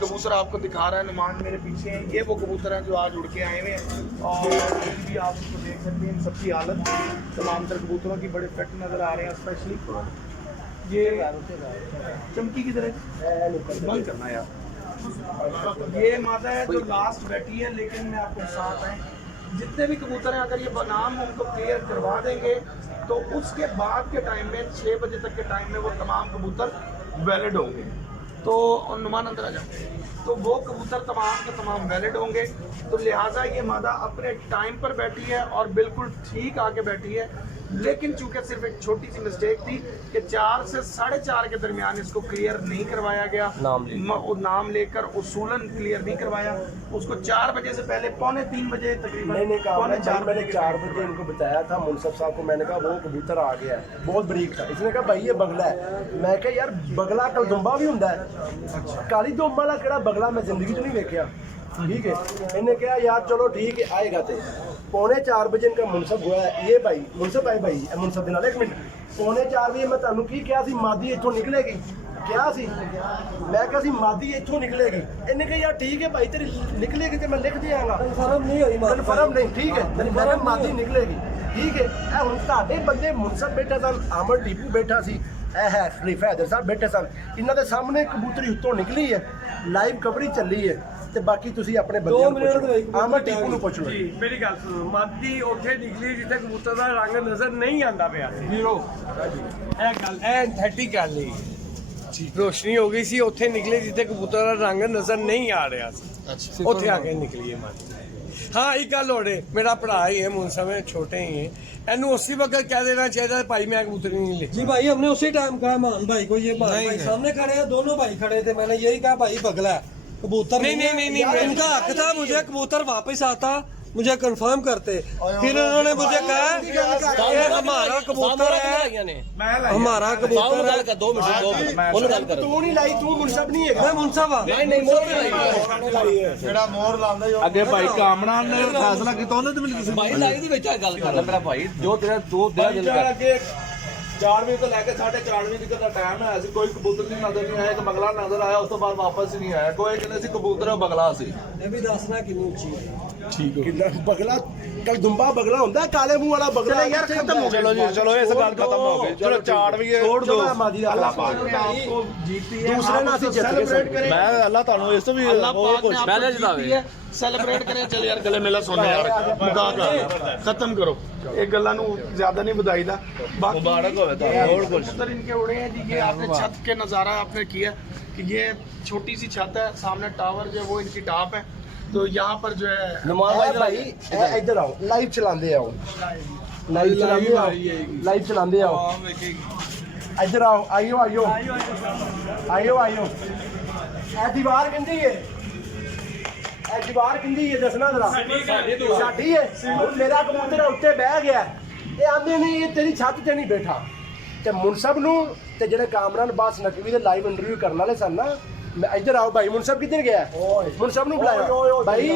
कबूतर आपको दिखा रहा है नुमान मेरे पीछे हैं, ये वो कबूतर हैं जो आज उड़ के आए हुए हैं और अभी भी आप इसको देख सकते हैं। इन सबकी हालत तमाम तर कबूतरों की बड़े फिट नज़र आ रहे हैं। स्पेशली ये चमकी की तरह बंद करना यार। ये मादा है जो लास्ट बैठी है, लेकिन मैं आपको साथ है जितने भी कबूतर हैं अगर ये नाम उनको क्लियर करवा देंगे तो उसके बाद के टाइम में 6 बजे तक के टाइम में वो तमाम कबूतर वैलिड होंगे। तो नुमान अंदर आ जाओ। तो वो कबूतर तमाम के तमाम वैलिड होंगे। तो लिहाजा ये मादा अपने टाइम पर बैठी है और बिल्कुल ठीक आके बैठी है। लेकिन चूंकि सिर्फ एक छोटी सी मिस्टेक थी कि 4 से 4:30 के दरमियान इसको क्लियर नहीं करवाया गया, नाम लेकर उसूलन क्लियर नहीं करवाया। उसको 4 बजे से पहले 2:45 बजे तकरीबन मैंने कहा पौने चार मैंने 4 बजे इनको बताया था मुनसब साहब को। मैंने कहा वो कबूतर आ गया है, बहुत बरीक था। इसने कहा भाई ये बगला है। मैं कहा यार बगला कलदुंबा भी होंगे, काली दुंबा वाला केड़ा बगला मैं जिंदगी च नहीं देखा। ठीक है, इन्हें कहा यार चलो ठीक है आएगा। तो 3:45 बजे इनका मुनसब हुआ है। ये भाई मुनसब आए भाई मुनसब के नाल 1 मिनट 3:45 बजे मैं तुहानू की क्या सी मादी इत्थों निकलेगी क्या सी। मैं कहा सी मादी इत्थों निकलेगी। इन्हें कहा यार ठीक है भाई तेरी निकलेगी तो मैं लिख दियांगा। कन्फर्म नहीं हुई कन्फर्म नहीं ठीक है मैं कहा मादी निकलेगी। ठीक है ਇਹ ਹੁਣ ਤੁਹਾਡੇ ਬੰਦੇ ਮੁਨਸਬ ਬੈਠਾ ਸਨ, ਆਮਰ ਟੀਪੂ ਬੈਠਾ ਸੀ, ਇਹ ਹੈ ਖਲੀਫਾ हैदर साहब ਬੈਠੇ ਸਨ। ਇਹਨਾਂ ਦੇ ਸਾਹਮਣੇ ਕਬੂਤਰੀ ਉੱਤੋਂ ਨਿਕਲੀ ਹੈ, ਲਾਈਵ ਕਵਰੇਜ ਚੱਲੀ ਹੈ। ਤੇ ਬਾਕੀ ਤੁਸੀਂ ਆਪਣੇ ਬੰਦਿਆਂ ਨੂੰ ਪੁੱਛ ਲਓ, ਆਮਰ ਟੀਪੂ ਨੂੰ ਪੁੱਛ ਲਓ। ਜੀ ਮੇਰੀ ਗੱਲ ਸੁਣੋ, ਮਾਦੀ ਉੱਥੇ ਨਿਕਲੀ ਜਿੱਥੇ ਕਬੂਤਰ ਦਾ ਰੰਗ ਨਜ਼ਰ ਨਹੀਂ ਆਂਦਾ ਪਿਆ ਸੀ। ਇਹ ਗੱਲ ਐਂਥੈਟਿਕ ਗੱਲ ਹੈ। ਰੋਸ਼ਨੀ ਹੋ ਗਈ ਸੀ, ਉੱਥੇ ਨਿਕਲੇ ਜਿੱਥੇ ਕਬੂਤਰ ਦਾ ਰੰਗ ਨਜ਼ਰ ਨਹੀਂ ਆ ਰਿਹਾ ਸੀ, ਉੱਥੇ ਆ ਕੇ ਨਿਕਲੀ ਹੈ ਮਾਦੀ। हाँ एक गल होड़े मेरा भरा ही है मुंसब में छोटे ही है, एनू उसी वक्त कह देना चाहिए भाई मैं कबूतर नहीं ले। जी भाई हमने उसी टाइम कहा मान भाई को, ये मान भाई सामने खड़े हैं, दोनों भाई खड़े थे। मैंने यही कहा भाई बगला है कबूतर नहीं। इनका हक था मुझे कबूतर वापस आता मुझे कंफर्म करते। फिर उन्होंने मुझे कहा ये हमारा कबूतर है, हमारा कबूतर है। तू नहीं लाई, तू मुनसब नहीं है। मैं मुनसब हाँ। ਅੱਗੇ ਭਾਈ ਕਾਮਣਾ ਨੇ ਫੈਸਲਾ ਕੀਤਾ ਉਹਨੇ ਤੇ ਮੈਨੂੰ ਕਿਸੇ ਭਾਈ ਲਾਈ ਦੇ ਵਿੱਚ ਆ ਗੱਲ ਕਰ ਲੈ ਮੇਰਾ ਭਾਈ ਜੋ ਤੇਰਾ ਦਿਲ ਕਰ। ਅੱਗੇ 4 ਵਜੇ ਤੋਂ ਲੈ ਕੇ 4:30 ਵਜੇ ਤੱਕ ਦਾ ਟਾਈਮ ਹੈ। ਅਸੀਂ ਕੋਈ ਕਬੂਤਰ ਨਹੀਂ ਨਜ਼ਰ ਨਹੀਂ ਆਇਆ, ਇੱਕ ਬਗਲਾ ਨਜ਼ਰ ਆਇਆ, ਉਸ ਤੋਂ ਬਾਅਦ ਵਾਪਸ ਹੀ ਨਹੀਂ ਆਇਆ। ਕੋਈ ਕਹਿੰਦੇ ਸੀ ਕਬੂਤਰ ਹੈ ਬਗਲਾ ਸੀ। ये भी दसना कितनी ऊंची है। ਕਿੰਨਾ ਬਗਲਾ ਕਲਦੁੰਬਾ ਬਗਲਾ ਹੁੰਦਾ, ਕਾਲੇ ਮੂੰਹ ਵਾਲਾ ਬਗਲਾ ਯਾਰ ਖਤਮ ਹੋ ਚਲੋ ਜੀ ਚਲੋ ਇਸ ਗੱਲ ਖਤਮ ਹੋ ਗਈ। ਚਲੋ 4 ਵਜੇ ਛੋੜ ਦੋ। ਅੱਲਾਹ ਪਾਕ ਨੇ ਆਪਕੋ जीती है, दूसरे ना ਅਸੀਂ ਜਿੱਤ ਕੇ मैं अल्लाह ਤੁਹਾਨੂੰ ਇਸ ਤੋਂ ਵੀ ਅੱਲਾਹ ਪਾਕ ਨੇ ਪਹਿਲੇ ਆਪको जीती है। ਸੈਲੀਬ੍ਰੇਟ ਕਰੇ ਚਲ ਯਾਰ ਗਲੇ ਮੇਲਾ ਸੋਨੇ ਯਾਰ ਮੁਕਾ ਕਰ ਖਤਮ ਕਰੋ ਇਹ ਗੱਲਾਂ ਨੂੰ ਜ਼ਿਆਦਾ नहीं ਵਧਾਈਦਾ बाकी मुबारक होवे तो और कुछ कबूतर इनके उड़े हैं जी ये आपने छत के नज़ारा आपने किया कि ये छोटी सी छत है सामने टावर जो है वो इनकी टॉप है तो यहाँ पर जो है ਨਮਾਜ਼ ਭਾਈ ਇੱਧਰ ਆਓ ਲਾਈਵ ਚਲਾਉਂਦੇ ਆਓ ਲਾਈਵ ਚਲਾਉਂਦੇ ਆਓ ਲਾਈਵ ਚਲਾਉਂਦੇ ਆਓ ਇੱਧਰ ਆਓ ਆਇਓ ਆਇਓ ਆਇਓ ਆਇਓ ਇਹ ਦੀਵਾਰ ਕਿੰਦੀ ਹੈ ਇਹ ਦੀਵਾਰ ਕਿੰਦੀ ਹੈ ਦੱਸਣਾ ਜ਼ਰਾ ਸਾਡੀ ਹੈ ਹੁਣ ਮੇਰਾ ਕਬੂਤਰ ਉੱਤੇ ਬਹਿ ਗਿਆ ਇਹ ਆਂਦੇ ਨਹੀਂ ਇਹ ਤੇਰੀ ਛੱਤ ਤੇ ਨਹੀਂ ਬੈਠਾ ਤੇ ਮੁਨਸਬ ਨੂੰ ਤੇ ਜਿਹੜੇ ਕਾਮਰਾਨ ਬਾਸ ਨਕਵੀ ਦੇ ਲਾਈਵ ਇੰਟਰਵਿਊ ਕਰਨ ਵਾਲੇ ਸਨ ਨਾ ਮੈਂ ਇੱਧਰ ਆਓ ਭਾਈ ਮੁਨਸਬ ਕਿੱਧਰ ਗਿਆ ਮੁਨਸਬ ਨੂੰ ਬੁਲਾਇਆ ਭਾਈ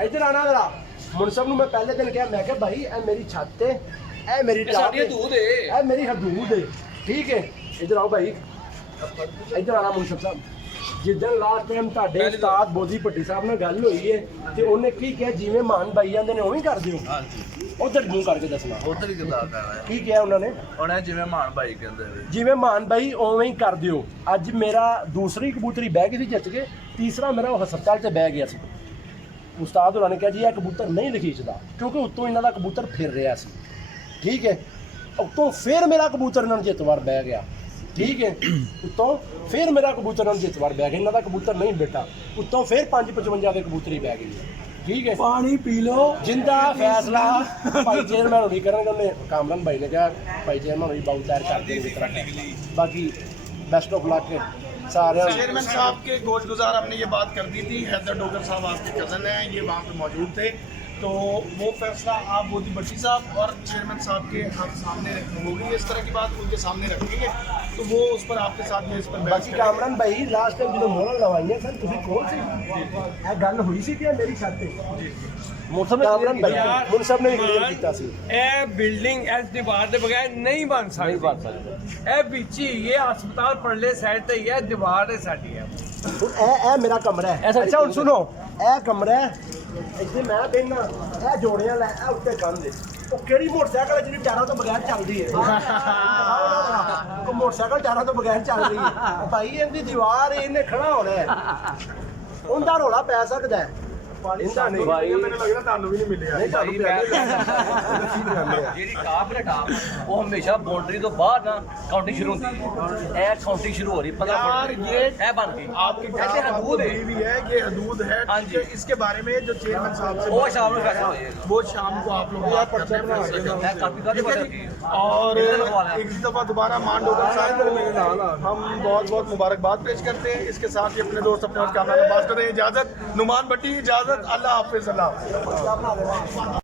ਇੱਧਰ ਆਣਾ ਜ਼ਰਾ ਮੁਨਸਬ ਨੂੰ ਮੈਂ ਪਹਿਲੇ ਦਿਨ ਕਿਹਾ ਮੈਂ ਕਿਹਾ ਭਾਈ ਇਹ ਮੇਰੀ ਛੱਤ ਤੇ ਇਹ ਮੇਰੀ ਸਾਡੀ ਹਦੂਦ ਹੈ ਇਹ ਮੇਰੀ ਹਦੂਦ ਹੈ ਠੀਕ ਹੈ ਇੱਧਰ ਆਓ ਭਾਈ ਇੱਧਰ ਆਣਾ ਮੁਨਸਬ ਸਾਹਿਬ ਜਿੱਦਣ ਲਾਸਟ ਟਾਈਮ ਤੁਹਾਡੇ ਉਸਤਾਦ ਬੋਧੀ ਭੱਟੀ ਸਾਹਿਬ ਨਾਲ ਗੱਲ ਹੋਈ ਹੈ ਤੇ ਉਹਨੇ ਕੀ ਕਿਹਾ ਜਿਵੇਂ ਮਾਨ ਬਾਈ ਜਾਂਦੇ ਨੇ ਉਵੇਂ ਹੀ ਕਰ ਦਿਓ ਉਧਰ ਮੂੰਹ ਕਰਕੇ ਦੱਸਣਾ ਉਧਰ ਹੀ ਗੱਲਾਂ ਕਰਨਾ ਕੀ ਕਿਹਾ ਉਹਨਾਂ ਨੇ ਉਹਨੇ ਜਿਵੇਂ ਮਾਨ ਭਾਈ ਕਹਿੰਦੇ ਨੇ ਜਿਵੇਂ ਮਾਨ ਬਾਈ ਉਵੇਂ ਹੀ ਕਰ ਦਿਓ ਅੱਜ ਮੇਰਾ ਦੂਸਰੀ ਕਬੂਤਰੀ ਬਹਿ ਗਈ ਸੀ ਜੱਜ ਕੇ ਤੀਸਰਾ ਮੇਰਾ ਉਹ ਹਸਪਤਾਲ 'ਚ ਬਹਿ ਗਿਆ ਸੀ ਉਸਤਾਦ ਹੋਰਾਂ ਨੇ ਕਿਹਾ ਜੀ ਇਹ ਕਬੂਤਰ ਨਹੀਂ ਲਖੀਚਦਾ ਕਿਉਂਕਿ ਉੱਤੋਂ ਇਹਨਾਂ ਦਾ ਕਬੂਤਰ ਫਿਰ ਰਿਹਾ ਸੀ ਠੀਕ ਹੈ ਉੱਤੋਂ ਫਿਰ ਮੇਰਾ ਕਬੂਤਰ ਇਹਨਾਂ ਨੂੰ ਜਿੱਤਵਾਰ ਬਹਿ ਗਿਆ ਠੀਕ ਹੈ ਉੱਤੋਂ ਫਿਰ ਮੇਰਾ ਕਬੂਤਰ ਇਹਨਾਂ ਨੂੰ ਜਿੱਤਵਾਰ ਬਹਿ ਗਿਆ ਇਹਨਾਂ ਦਾ ਕਬੂਤਰ ਨਹੀਂ ਬੇਟਾ ਉੱਤੋਂ ਫਿਰ 555 ਦੇ ਕਬੂਤਰੀ ਬਹਿ ਗਈ ਠੀਕ ਹੈ ਪਾਣੀ ਪੀ ਲਓ ਜਿੰਦਾ ਫੈਸਲਾ ਭਾਈ ਚੇਅਰਮੈਨ ਹੋਣੀ ਕਰਨਗੇ ਉਹਨੇ ਕਾਮਰਾਨ ਭਾਈ ਨੇ ਕਿਹਾ ਭਾਈ ਚੇਅਰਮੈਨ ਹੋਣੀ ਬਹੁਤ ਤਿਆਰ ਕਰ ਦੇਣਗੇ ਬਾਕੀ बेस्ट ऑफ लक सारे चेयरमैन साहब के गोश गुजार हमने ये बात कर दी थी हैदर डोगर साहब आपके कज़न हैं ये वहाँ पे मौजूद थे तो वो फैसला आप बोधी भट्टी साहब और चेयरमैन साहब के हम सामने होगी इस तरह की बात उनके सामने रखेंगे तो वो उस पर आपके साथ में इस पर बाकी कामरान भाई लास्ट टाइम जो मोहर लवाइयां सन तुसी कौन सी ये गल हुई सी कि मेरी छत पे ਕਾਮਰਾਨ ਭਾਈ ਹੁਣ ਸਭ ਨੇ ਕਲੀਅਰ ਕੀਤਾ ਸੀ ਇਹ ਬਿਲਡਿੰਗ ਇਸ ਦੀਵਾਰ ਦੇ ਬਗੈਰ ਨਹੀਂ ਬਣ ਸਕਦੀ ਇਹ ਵਿੱਚ ਹੀ ਇਹ ਹਸਪਤਾਲ ਪਰਲੇ ਸਾਈਡ ਤੇ ਹੀ ਹੈ ਦੀਵਾਰ ਹੈ ਸਾਡੀ ਹੈ ਹੁਣ ਇਹ ਮੇਰਾ ਕਮਰਾ ਹੈ ਅੱਛਾ ਹੁਣ ਸੁਣੋ ਇਹ ਕਮਰਾ ਹੈ ਇੱਥੇ ਮੈਂ ਬੈਠਣਾ ਇਹ ਜੋੜੀਆਂ ਲੈ ਇਹ ਉੱਤੇ ਕੰਧ ਉਹ ਕਿਹੜੀ ਮੋਟਰਸਾਈਕਲ ਹੈ ਜਿਹੜੀ ਟਾਇਰਾਂ ਤੋਂ ਬਗੈਰ ਚੱਲਦੀ ਹੈ ਉਹ ਮੋਟਰਸਾਈਕਲ ਟਾਇਰਾਂ ਤੋਂ ਬਗੈਰ ਚੱਲ ਰਹੀ ਹੈ ਭਾਈ ਇਹਦੀ ਦੀਵਾਰ ਇਹਨੇ ਖੜਾ ਹੋਣਾ ਹੈ ਉਹਦਾ ਰੌਲਾ ਪੈ ਸਕਦਾ ਹੈ ਇਹਦਾ ਨਹੀਂ ਭਾਈ ਮੈਨੂੰ ਲੱਗਦਾ ਤੁਹਾਨੂੰ ਵੀ ਨਹੀਂ ਮਿਲਿਆ ਨਹੀਂ ਤੁਹਾਨੂੰ ਜਿਹੜੀ ਕਾਪ ਹੈ ਟਾਪ ਉਹ ਹਮੇਸ਼ਾ ਬਾਉਂਡਰੀ ਤੋਂ ਬਾਹਰ ਨਾ ਕਾਊਂਟਿੰਗ ਸ਼ੁਰੂ ਹੁੰਦੀ ਹੈ ਇਹ ਕਾਊਂਟਿੰਗ शुरू हो रही है यार ये है बन गई आपकी ऐसे हदूद भी है ये हदूद है हाँ जी। इसके बारे में जो चेयरमैन साहब से वो शाम को फैसला हो जाएगा वो शाम को आप लोग मैं काफी काफी पता की और एक दफा दोबारा मान डोगर साहब को हम बहुत बहुत मुबारकबाद पेश करते हैं इसके साथ ही अपने दोस्त अपने कैमरा में बात करते हैं इजाजत नुमान भट्टी इजाजत अल्लाह हाफिज अल्लाह